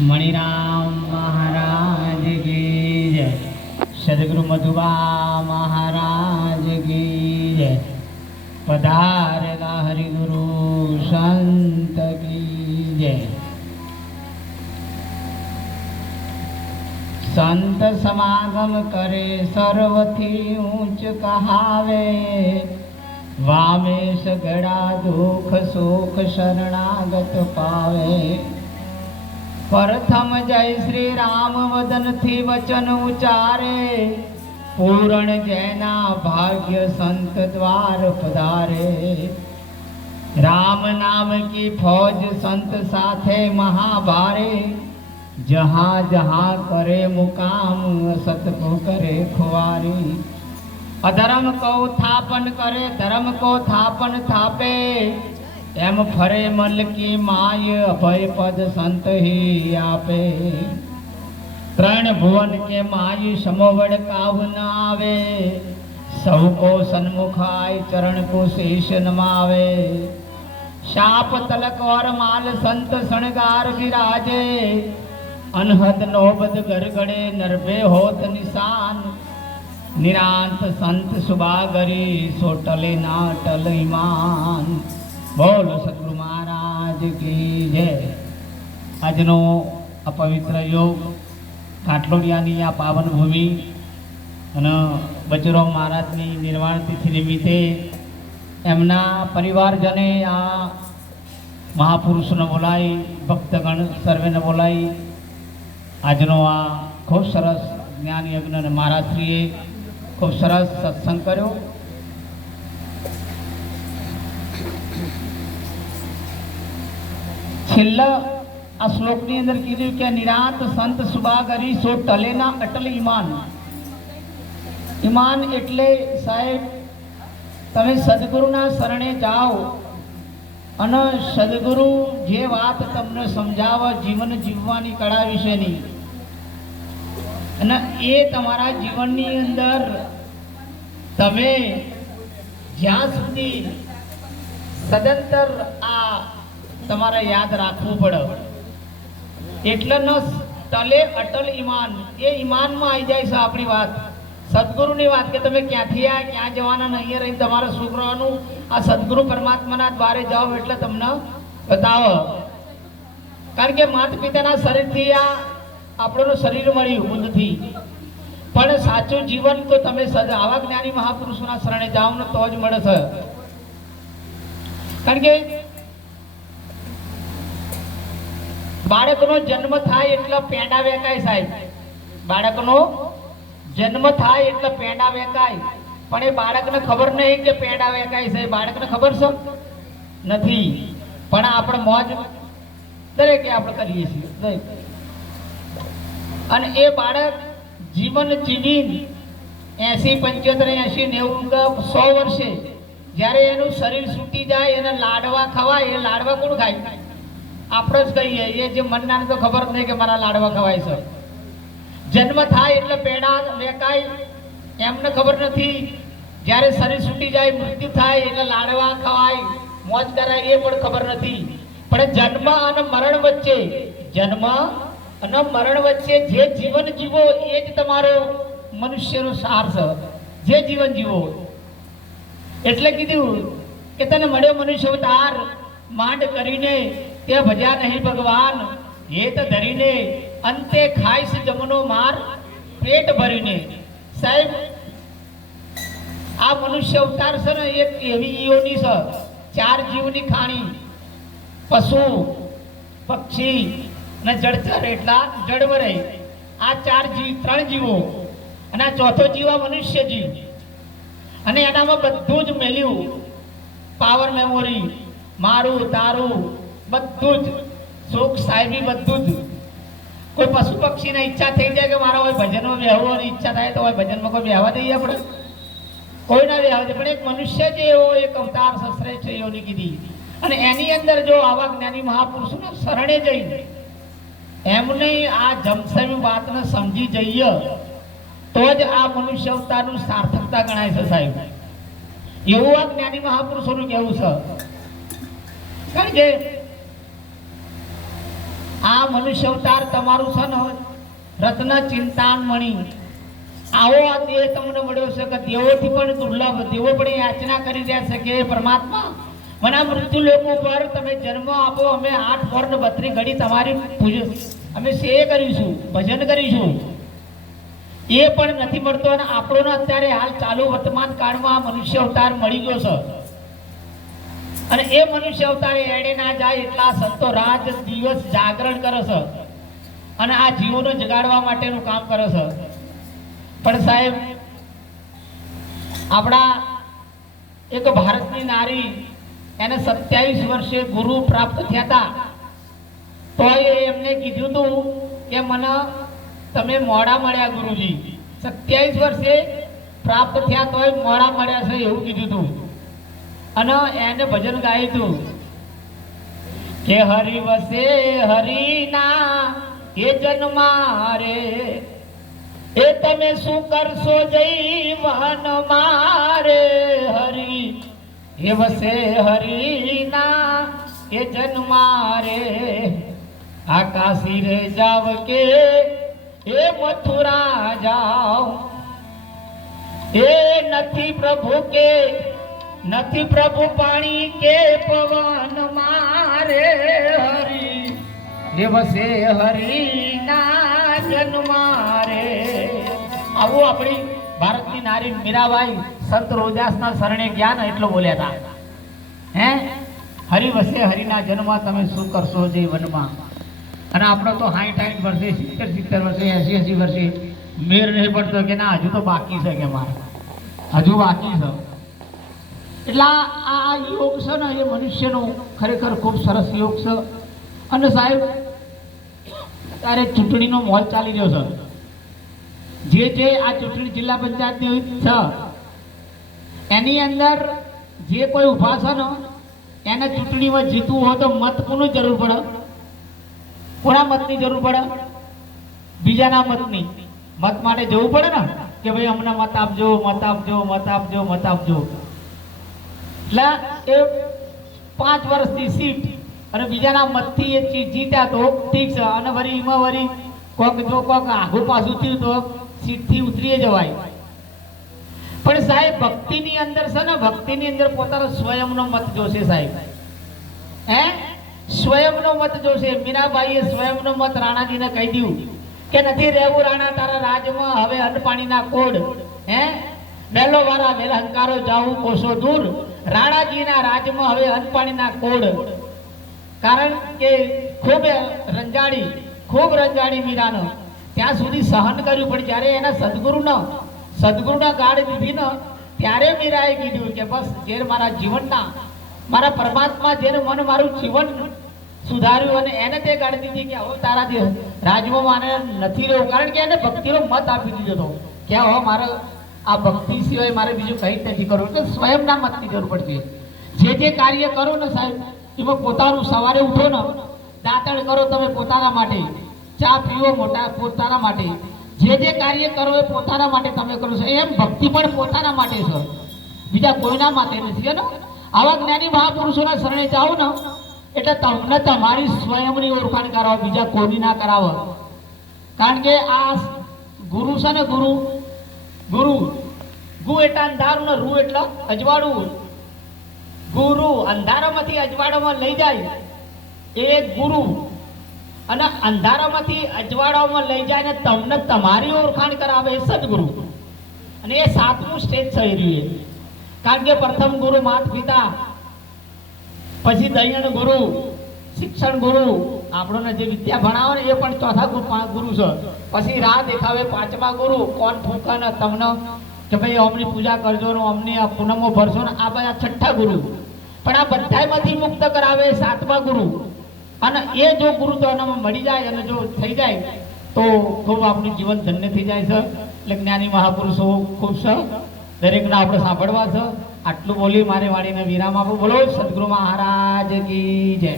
मणिराम महाराज की जय। सदगुरु मधुबा महाराज की जय। पधारेगा हरिगुरु संत की जय। संत समागम करे सर्वथी ऊंच कहावे। वामेश गड़ा दुख सुख शरणागत पावे। प्रथम जय श्री राम वदन थी वचन उचारे। पूर्ण जैना भाग्य संत द्वार पधारे। राम नाम की फौज संत साथे महाभारे। जहाँ जहाँ करे मुकाम सत को करे खुआरी। अधर्म को थापन करे धर्म को थापन थापे। एम फरे मल की माय अभय पद संत ही आपे। त्रण भुवन के माय समोवड़ काहु न आवे। सब को सन्मुख आय चरण को शीश नमावे। शाप तलक और माल संत शणगार विराजे। अनहद नौबद गरगड़े नरबे होत निशान। निरांत संत सुबागरी सो टले ना टल ईमान। बोलो सतगुरु महाराज की जय। આજનો આ પવિત્ર યોગ કાટલોડિયાની આ પાવન ભૂમિ અને બચરાવ મહારાજની નિર્વાણ તિથિ નિમિત્તે એમના પરિવારજને આ મહાપુરુષને બોલાવી ભક્તગણ સર્વેને બોલાવી આજનો આ ખૂબ સરસ જ્ઞાન યજ્ઞ અને મહારાજશ્રીએ ખૂબ સરસ સત્સંગ કર્યો। છેલ્લા આ શ્લોકની અંદર કીધું કે નિરાંત સંત સુબાગરી સો ટલેના અટલ ઈમાન। ઈમાન એટલે સાહેબ તમે સદગુરુના શરણે જાઓ અને સદગુરુ જે વાત તમને સમજાવે જીવન જીવવાની કળા વિશેની અને એ તમારા જીવનની અંદર તમે જ્યાં સુધી સદંતર આ તમારે યાદ રાખવું પડે એટલે ન ટલે અટલ ઈમાન। એ ઈમાનમાં આવી જાય છે આપણી વાત સદગુરુની વાત કે તમે ક્યાંથી આ ક્યાં જવાના નહીં રહી તમારે શું કરવાનું। આ સદગુરુ પરમાત્માના દ્વારે જાઓ એટલે તમને બતાવો। કારણ કે માતા પિતાના શરીરથી આ આપણું શરીર મળ્યું બુદ્ધથી પણ સાચું જીવન તો તમે આવા જ્ઞાની મહાપુરુષોના શરણે જાઓ ને તો જ મળે છે। કારણ કે બાળકનો જન્મ થાય એટલે પેંડા વેકાય સાહેબ। બાળકનો જન્મ થાય એટલે પેંડા વેકાય પણ એ બાળકને ખબર નહીં કે પેંડા વેકાય છે। બાળકને ખબર છે નથી પણ આપણે મોજ દરેકે આપણે કરીએ છીએ અને એ બાળક જીવન જીવી 80 75 80 90 100 વર્ષે જ્યારે એનું શરીર છૂટી જાય એને લાડવા ખવાય। એ લાડવા કોણ ખાય? આપણે જ કહીએ। એ જે મનનાને તો ખબર જ નહીં કે મારા લાડવા ખવાય છે। જન્મ થાય એટલે પેડા વેકાય એમને ખબર નથી। જ્યારે શરીર છૂટી જાય મૃત્યુ થાય એટલે લાડવા ખવાય મોજ કરાય એ પણ ખબર નથી। પણ જન્મ અને મરણ વચ્ચે જન્મ અને મરણ વચ્ચે જે જીવન જીવો એ જ તમારો મનુષ્યનો સાર છે। જે જીવન જીવો એટલે કીધું કે તને મળ્યો મનુષ્ય અવતાર માંડ કરીને તે ભજ્યા નહીં ભગવાન। હેત ધરીને અંતે ખાઈશ જમનો માર પેટ ભરીને। સાહેબ આ મનુષ્ય અવતાર છે ને એક એવી ઈઓની છે ચાર જીવની ખાણી પશુ પક્ષી અને જળચર એટલા જળવરે આ ચાર જીવ ત્રણ જીવો અને આ ચોથો જીવ આ મનુષ્ય જીવ અને એનામાં બધું જ મેલ્યું પાવર મેમોરી મારું તારું બધું જ સુખ સાહેબી બધું જ। કોઈ પશુ પક્ષીને ઈચ્છા થઈ જાય કે મારા હોય ભજનમાં બેહવું અને ઈચ્છા થાય તો હોય ભજનમાં કોઈ બેહવા દઈએ આપણે? કોઈ ના બેહવા દે। પણ એક મનુષ્ય જે એવો એક અવતાર શ્રેષ્ઠ યોની કીધી અને એની અંદર જો આવા જ્ઞાની મહાપુરુષોના શરણે જઈને એમને આ જમસમી વાતને સમજી જઈએ તો જ આ મનુષ્ય અવતારનું સાર્થકતા ગણાય છે સાહેબ। એવું આ જ્ઞાની મહાપુરુષોનું કહેવું છે। કારણ કે આ મનુષ્ય અવતાર તમારું છે ને રત્ન ચિંતામણી, આવો આ દેહ તમને મળ્યો છે કે દેવોથી પણ દુર્લભ, દેવો પણ યાચના કરી રહ્યા છે કે પરમાત્મા મને આ મૃત્યુ લોક ઉપર તમે જન્મ આપો, અમે 8 વર્ષ 32 ઘડી તમારી પૂજન અમે સેવા કરીશું, ભજન કરીશું, એ પણ નથી મળતો. અને આપણો અત્યારે હાલ ચાલુ વર્તમાન કાળમાં મનુષ્ય અવતાર મળી ગયો છે. અને એ મનુષ્ય અવતાર એડે ના જાય એટલા સંતો રાત દિવસ જાગરણ કરે છે અને આ જીવોને જગાડવા માટેનું કામ કરે છે. પણ સાહેબ, આપણા એક ભારતની નારી એને 27 વર્ષે ગુરુ પ્રાપ્ત થયા હતા, તો એમને કીધું હતું કે મને તમે મોડા મળ્યા ગુરુજી. 27 વર્ષે પ્રાપ્ત થયા તોય મોડા મળ્યા છે એવું કીધું હતું. અને એને ભજન ગાયું હતું કે હરિ વસે હરિના એ જન્મારે, એ તમે શું કરશો જઈ વહન મારે. હરિ એ વસે હરિના એ જન્મારે, આકાશી રે જાવ કે એ મથુરા જાઓ, એ નથી પ્રભુ કે નથી પ્રભુ પાણી કે પવન મારે. હરિ એ વસે હરિના જન્મારે. આવું આપણી ભારતની નારી મીરાબાઈ સંત રોદાસના શરણે ગયા ને એટલો બોલ્યા હતા. હે હરિ વસે હરિના જન્મ, તમે શું કરશો જે વનમાં. અને આપણો તો 60 વર્ષે 70 વર્ષે 80 વર્ષે મેર નહીં પડતો કે ના હજુ તો બાકી છે, કે મારે હજુ બાકી છે. એટલે આ યોગ છે ને એ મનુષ્યનો ખરેખર ખૂબ સરસ યોગ છે. અને સાહેબ, ત્યારે ચૂંટણીનો માહોલ ચાલી રહ્યો છે. જે આ ચૂંટણી જિલ્લા પંચાયતની છે એની અંદર જે કોઈ ઊભા છે ને એને ચૂંટણીમાં જીતવું હોય તો મત કોની જરૂર પડે? કોના મતની જરૂર પડે? બીજાના મતની. મત માટે જવું પડે ને કે ભાઈ અમને મત આપજો, મત આપજો, મત આપજો, મત આપજો. એટલે એ 5 વર્ષની સીટ અને બીજાના મતથી એ જીત્યા તો ઠીક છે. અને વળી એમાં વળી કોક જો કોક આઘું પાછું થયું તો સીટથી ઉતરી જવાય. પણ સાહેબ, ભક્તિની અંદર છે ને, ભક્તિની અંદર પોતાનો સ્વયંનો મત જોશે સાહેબ. હે સ્વયંનો મત જોશે. મીરાબાઈએ સ્વયંનો મત રાણાજીને કહી દીધું કે નથી રહેવું રાણા તારા રાજમાં હવે અન્ન પાણીના કોડ. હે મેલો વાળા વેલા હંકારો જાવું કોસો દૂર, રાણાજીના રાજમાં હવે અન્ન પાણીના કોડ. કારણ કે ખૂબ રંજાડી મીરાનો ત્યાં સુધી સહન કર્યું. પણ જ્યારે એના સદગુરુના ગાઢ દીધી ને ત્યારે મીરાએ કીધું કે બસ જે મારા જીવનના મારા પરમાત્મા જેને મને મારું જીવન સુધાર્યું અને એને તે ગાઢ દીધી કે હવે તારા જે રાજમાં મારે નથી રહેવું. કારણ કે એને ભક્તિનો મત આપી દીધો હતો કે હવે મારે આ ભક્તિ સિવાય મારે બીજું કંઈ જ નથી કરવું. એટલે સ્વયંના મતની જરૂર પડશે. જે કાર્ય કરો ને સાહેબ, એમાં પોતાનું સવારે ઉઠો ને, દાંતણ કરો તમે પોતાના માટે, ચા પીવો મોટા પોતાના માટે, જે કાર્ય કરો એ પોતાના માટે તમે કરો છો. એમ ભક્તિ પણ પોતાના માટે છે, બીજા કોઈના માટે નથી. ને આવા જ્ઞાની મહાપુરુષોના શરણે જાઓ ને એટલે તમને તમારી સ્વયંની ઓળખાણ કરાવો, બીજા કોઈની ના કરાવો. કારણ કે આ ગુરુ છે ને, ગુરુ ગુ એટલે અંધારું ને રૂ એટલે અજવાળું. ગુરુ અંધારામાંથી અજવાળામાં લઈ જાય એ ગુરુ, અને અંધારામાંથી અજવાળામાં લઈ જાય ને તમને તમારી ઓળખાણ કરાવે એ સદગુરુ. અને એ 7મું સ્ટેજ થઈ રહ્યું. કારણ કે પ્રથમ ગુરુ માત પિતા, પછી દયણ ગુરુ, શિક્ષણ ગુરુ, આપણને જે વિદ્યા ભણાવે ને એ પણ ચોથા ગુરુ છે. પછી રાહ દેખાવે 5મા ગુરુ, કોણ ફૂંકા ને તમને કે ભાઈ અમની પૂજા કરજો ને અમની આ પૂનમો ભરશો ને, આ બધા 6ઠ્ઠા ગુરુ. પણ આ બધામાંથી મુક્ત કરાવે 7મા ગુરુ. અને એ જો ગુરુ તો એનામાં મળી જાય અને જો થઈ જાય તો ખૂબ આપણું જીવન ધન્ય થઈ જાય છે. એટલે જ્ઞાની મહાપુરુષો ખૂબ છે, દરેકના આપણે સાંભળવા છે. આટલું બોલી મારે વાણીને વિરામ આપો. બોલો સદગુરુ મહારાજ કી જય.